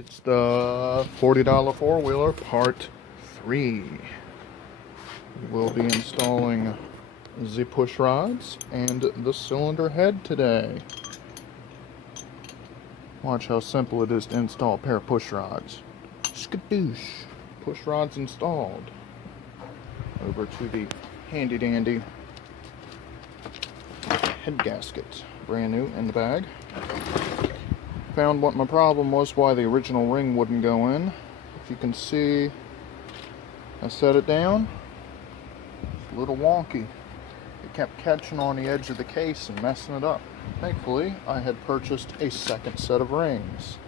It's the $40 four-wheeler part 3. We'll be installing the push rods and the cylinder head today. Watch how simple it is to install a pair of push rods. Skadoosh! Push rods installed. Over to the handy dandy head gasket. Brand new in the bag. Found what my problem was, why the original ring wouldn't go in. If you can see, I set it down. It's a little wonky. It kept catching on the edge of the case and messing it up. Thankfully, I had purchased a second set of rings.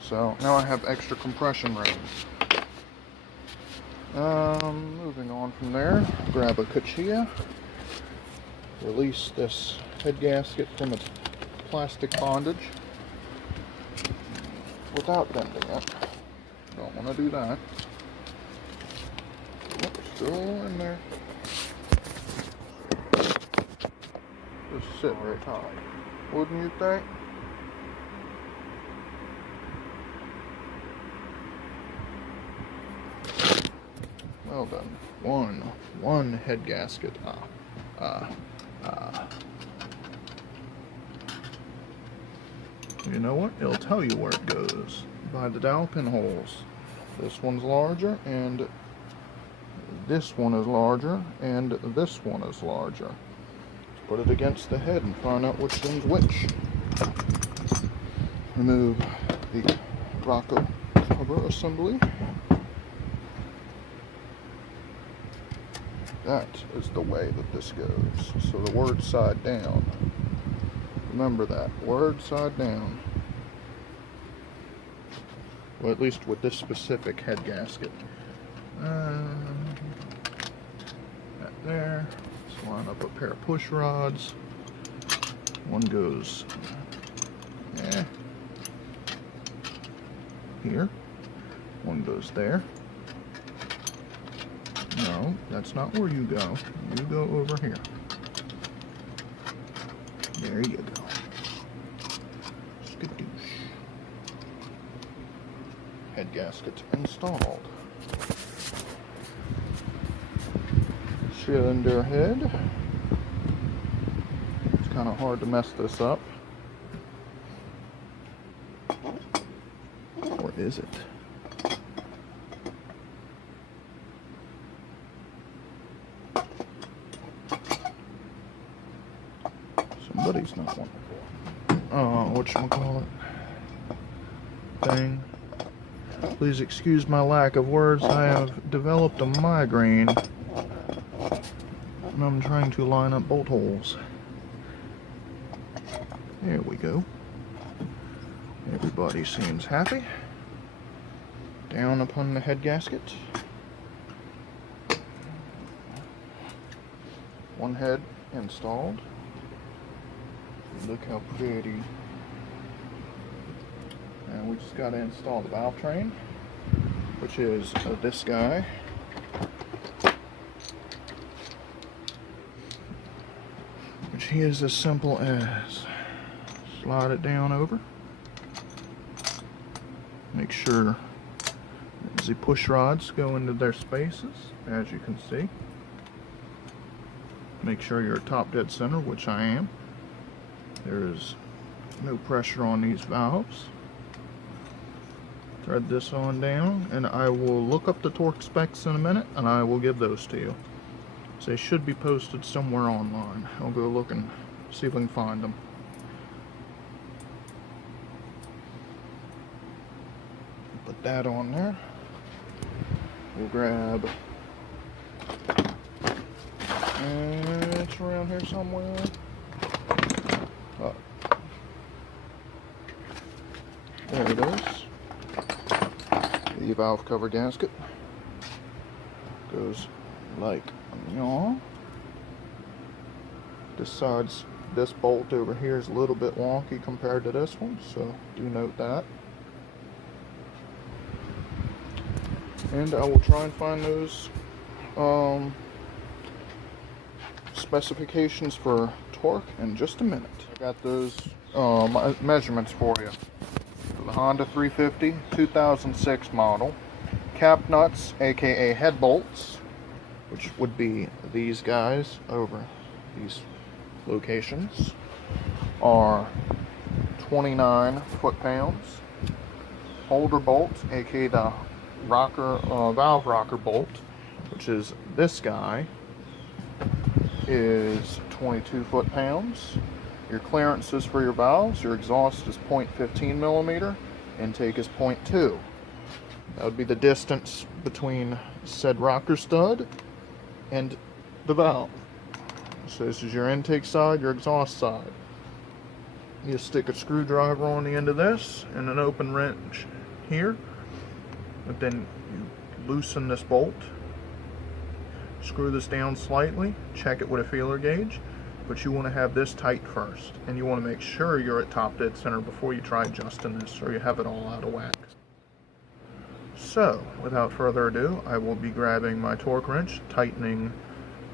So now I have extra compression rings. Moving on from there, grab a Kachia, release this head gasket from its plastic bondage without bending it. Don't want to do that. Oh, still in there. Just sit right tight. Wouldn't you think? Well done. One head gasket. You know what? It'll tell you where it goes by the dowel pinholes. This one's larger, and this one is larger, and this one is larger. Let's put it against the head and find out which one's which. Remove the Rocco cover assembly. That is the way that this goes. So the word side down. Remember that. Word side down. Well, at least with this specific head gasket. That there. Let's line up a pair of push rods. One goes here. One goes there. No, that's not where you go. You go over here. There you go. Skadoosh. Head gasket installed. Cylinder head. It's kind of hard to mess this up. Or is it? Somebody's not wonderful. Whatchamacallit? Thing. Please excuse my lack of words. I have developed a migraine. And I'm trying to line up bolt holes. There we go. Everybody seems happy. Down upon the head gasket. One head installed. Look how pretty. And we just got to install the valve train, which is this guy. Which is as simple as slide it down over. Make sure the push rods go into their spaces, as you can see. Make sure you're top dead center, which I am. There is no pressure on these valves. Thread this on down, and I will look up the torque specs in a minute, and I will give those to you. So they should be posted somewhere online. I'll go look and see if we can find them. Put that on there. We'll grab, and it's around here somewhere. There it is. The valve cover gasket goes like yaw. This bolt over here is a little bit wonky compared to this one, so do note that. And I will try and find those specifications for torque in just a minute. I got those measurements for you. for the Honda 350 2006 model. Cap nuts, aka head bolts, which would be these guys over these locations, are 29 foot-pounds. Holder bolt, aka the rocker valve rocker bolt, which is this guy, is 22 foot-pounds. Your clearances for your valves, your exhaust is 0.15 millimeter, intake is 0.2. That would be the distance between said rocker stud and the valve. So this is your intake side, your exhaust side. You stick a screwdriver on the end of this and an open wrench here. But then you loosen this bolt, screw this down slightly, check it with a feeler gauge, but you want to have this tight first, and you want to make sure you're at top dead center before you try adjusting this, or you have it all out of whack. So, without further ado, I will be grabbing my torque wrench, tightening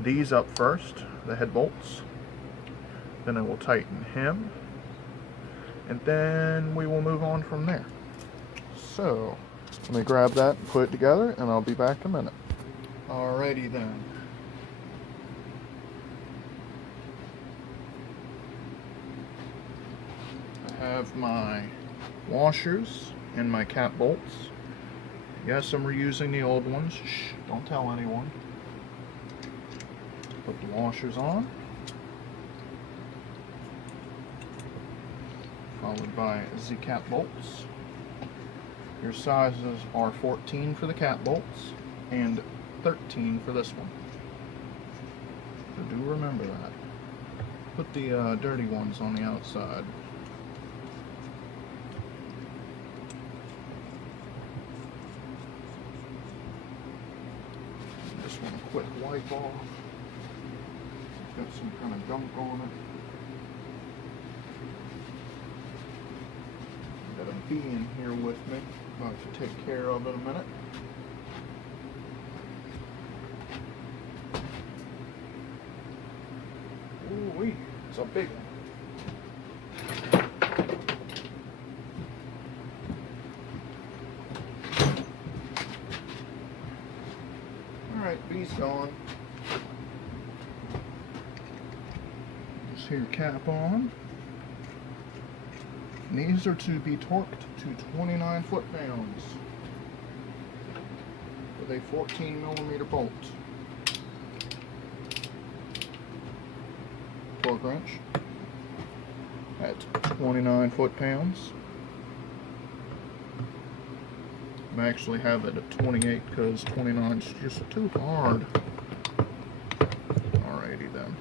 these up first, the head bolts, then I will tighten him, and then we will move on from there. So, let me grab that and put it together, and I'll be back in a minute. Alrighty then. I have my washers and my cap bolts. Yes, I'm reusing the old ones. Shh, don't tell anyone. Put the washers on. Followed by the cap bolts. Your sizes are 14 for the cap bolts and 13 for this one. So do remember that. Put the dirty ones on the outside. This one, a quick wipe off. Got some kind of gunk on it. Got a bee in here with me. About to take care of in a minute. Ooh-wee, it's a big one. Alright, bee's gone. Just your cap on. And these are to be torqued to 29 foot-pounds with a 14 millimeter bolt. Torque wrench at 29 foot-pounds. I actually have it at 28 because 29 is just too hard. Alrighty then.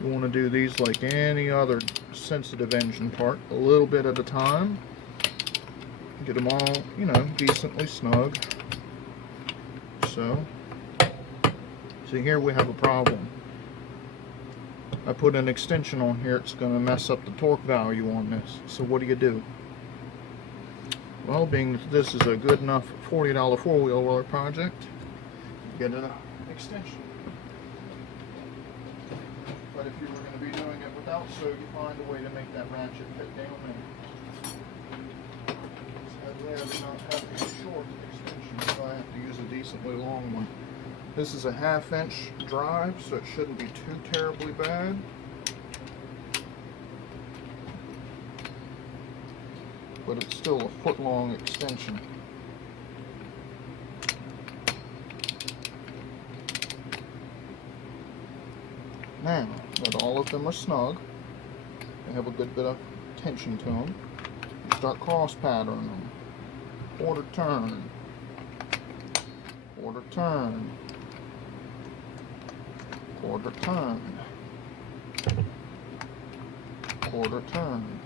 You want to do these like any other sensitive engine part, a little bit at a time. Get them all, you know, decently snug. So here we have a problem. I put an extension on here, it's going to mess up the torque value on this. So what do? Well, being that this is a good enough $40 four-wheel roller project, get an extension. But if you were going to be doing it without, so you find a way to make that ratchet fit down there. I'd rather not have a short extension, so I have to use a decently long one. This is a 1/2 inch drive, so it shouldn't be too terribly bad. But it's still a foot-long extension. Now that all of them are snug, they have a good bit of tension to them, you start cross-patterning them. Quarter turn, quarter turn, quarter turn, quarter turn,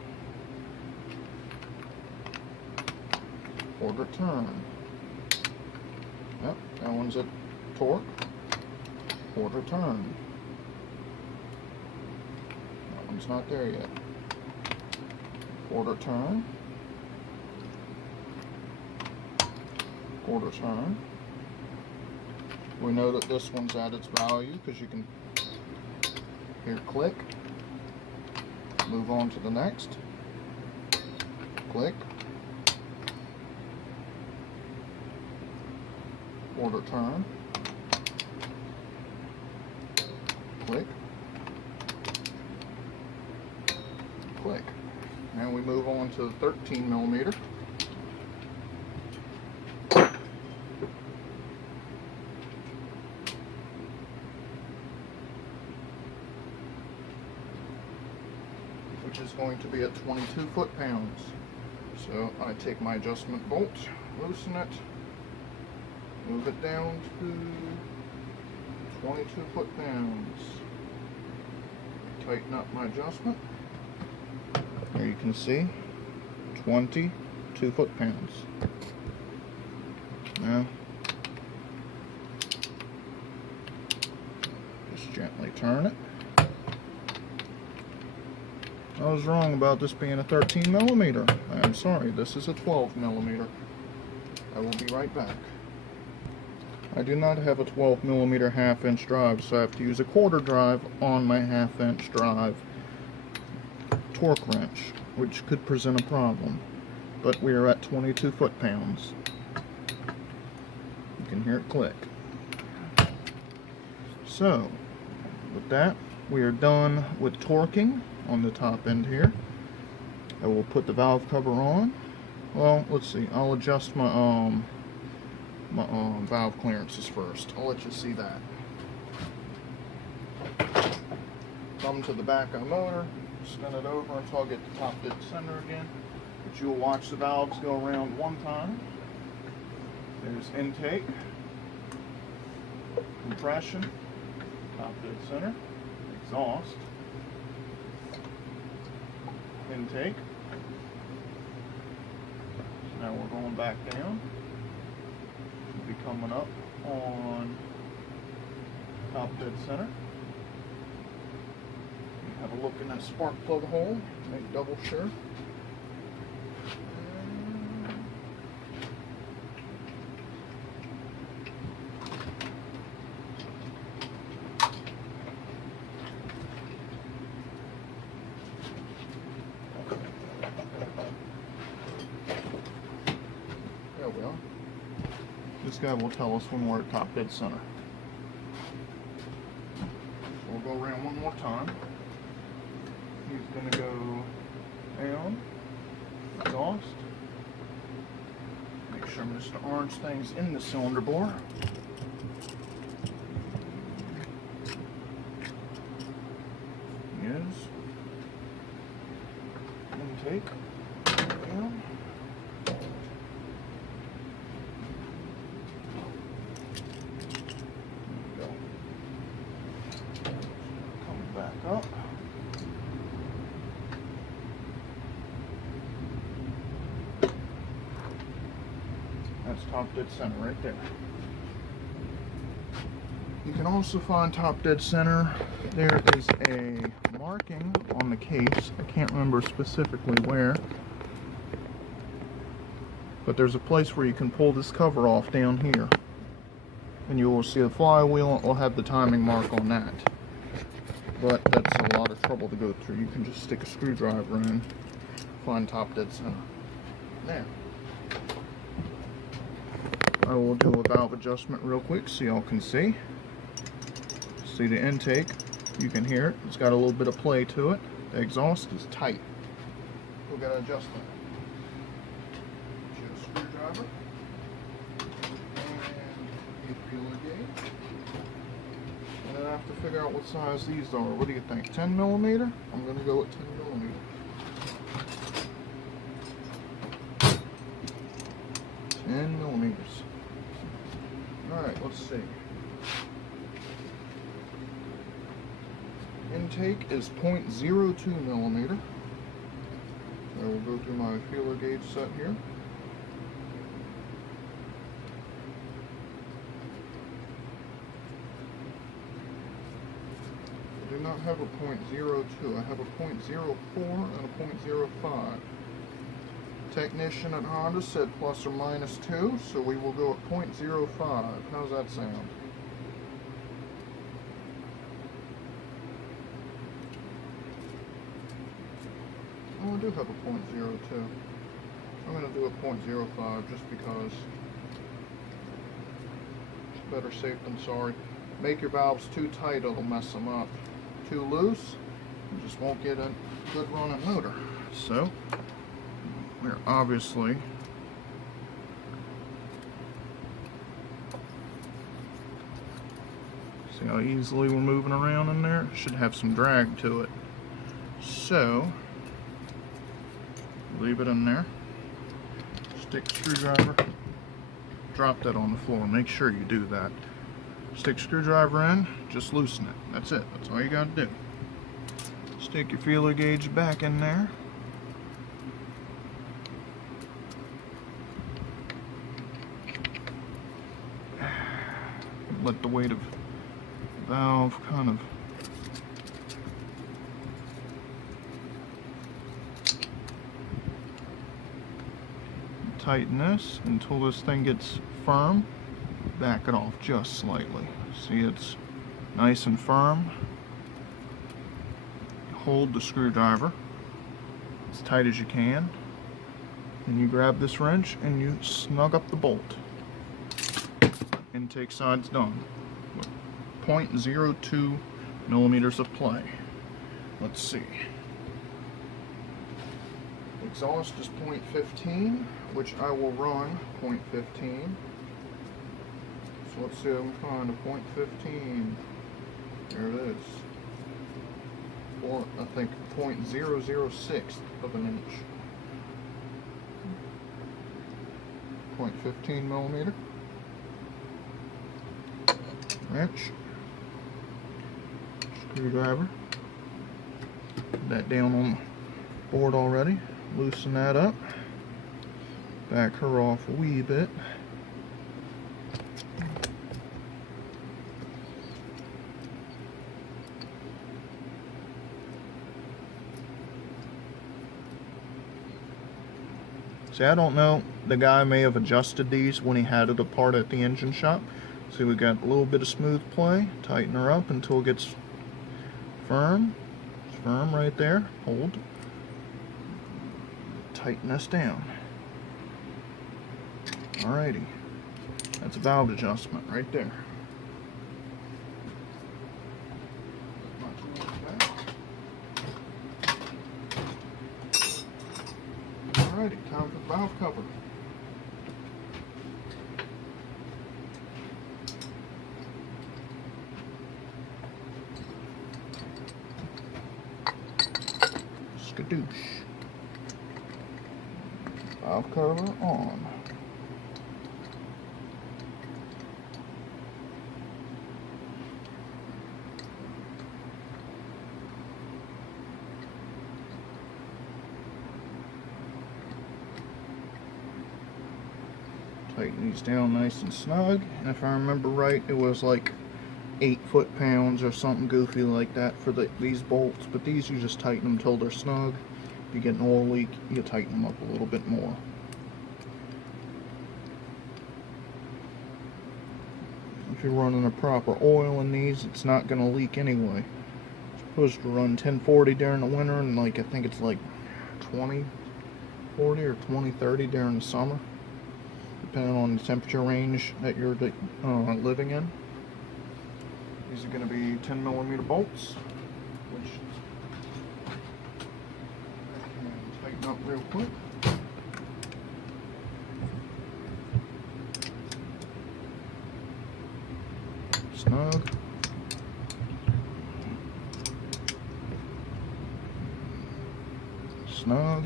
quarter turn. Yep, that one's at torque. Quarter turn. That one's not there yet. Quarter turn. Quarter turn. We know that this one's at its value because you can hear click. Move on to the next. Click. Quarter turn. Click. Click. And we move on to the 13 millimeter. Which is going to be at 22 foot-pounds. So I take my adjustment bolt, loosen it, move it down to 22 foot-pounds. Tighten up my adjustment. There you can see 22 foot-pounds. Now, just gently turn it. I was wrong about this being a 13 millimeter. I'm sorry, this is a 12 millimeter. I will be right back. I do not have a 12 millimeter half-inch drive, so I have to use a quarter drive on my half-inch drive torque wrench, which could present a problem. But we are at 22 foot-pounds. You can hear it click. So, with that, we are done with torquing on the top end here. I will put the valve cover on. Well, let's see. I'll adjust my valve clearances first. I'll let you see that. Come to the back of the motor, spin it over until I get the top dead center again. But you'll watch the valves go around one time. There's intake, compression, top dead center, exhaust, intake. So now we're going back down. Should be coming up on top dead center. Have a look in that spark plug hole, make double sure. There we are. This guy will tell us when we're at top dead center. So we'll go around one more time. He's going to go down, exhaust, make sure Mr. Orange thing's in the cylinder bore. Yes. Intake, down. There we go. Come back up. That's top dead center right there. You can also find top dead center. There is a marking on the case. I can't remember specifically where. But there's a place where you can pull this cover off down here. And you will see a flywheel. It will have the timing mark on that. But that's a lot of trouble to go through. You can just stick a screwdriver in, find top dead center. Now, I will do a valve adjustment real quick so y'all can see. See the intake, you can hear it. It's got a little bit of play to it. The exhaust is tight. We're going to adjust that. Get a screwdriver and a feeler gauge. And then I have to figure out what size these are. What do you think? 10 millimeter? I'm going to go with 10 millimeter. 10 millimeters. Alright, let's see. Intake is 0.02 millimeter. I will go through my feeler gauge set here. I do not have a 0.02. I have a 0.04 and a 0.05. Technician at Honda said plus or minus 2, so we will go at 0.05. How's that sound? Oh, I do have a 0.02. I'm going to do a .05 just because it's better safe than sorry. Make your valves too tight, it'll mess them up. Too loose, you just won't get a good running motor. So, we're obviously see how easily we're moving around in there? It should have some drag to it. So, leave it in there. Stick screwdriver. Drop that on the floor. Make sure you do that. Stick screwdriver in, just loosen it. That's it. That's all you gotta do. Stick your feeler gauge back in there. Let the weight of the valve kind of tighten this until this thing gets firm. Back it off just slightly. See, it's nice and firm. Hold the screwdriver as tight as you can. Then you grab this wrench and you snug up the bolt. Intake side's done. 0.02 millimeters of play. Let's see. Exhaust is 0.15, which I will run 0.15. So let's see if I can find a 0.15. There it is. Or I think 0.006 of an inch. 0.15 millimeter. Wrench. Screwdriver. Put that down on the board already. Loosen that up. Back her off a wee bit. See, I don't know, the guy may have adjusted these when he had it apart at the engine shop. See, we got a little bit of smooth play. Tighten her up until it gets firm. It's firm right there. Hold. Tighten this down. Alrighty. That's a valve adjustment right there. Alrighty, time for the valve cover. Skadoosh. Valve cover on. Tighten these down nice and snug, and if I remember right, it was like 8 foot-pounds or something goofy like that for these bolts, but these you just tighten them until they're snug. If you get an oil leak, you tighten them up a little bit more. If you're running a proper oil in these, it's not going to leak anyway. It's supposed to run 1040 during the winter, and like I think it's like 2040 or 2030 during the summer, depending on the temperature range that you're living in. These are going to be 10 millimeter bolts, which I can tighten up real quick. Snug. Snug.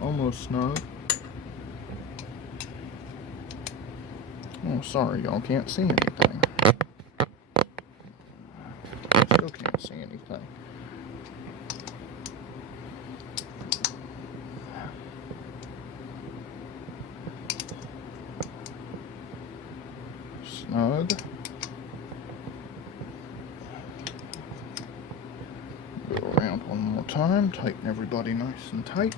Almost snug. Oh, sorry, y'all can't see anything. Still can't see anything. Snug. Go around one more time, tighten everybody nice and tight.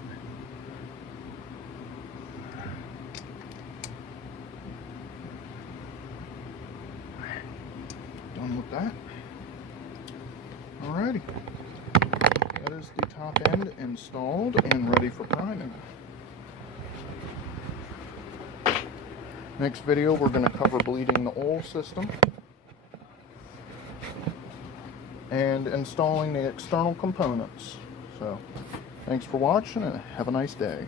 Done with that. Alrighty. That is the top end installed and ready for priming. Next video, we're going to cover bleeding the oil system and installing the external components. So, thanks for watching and have a nice day.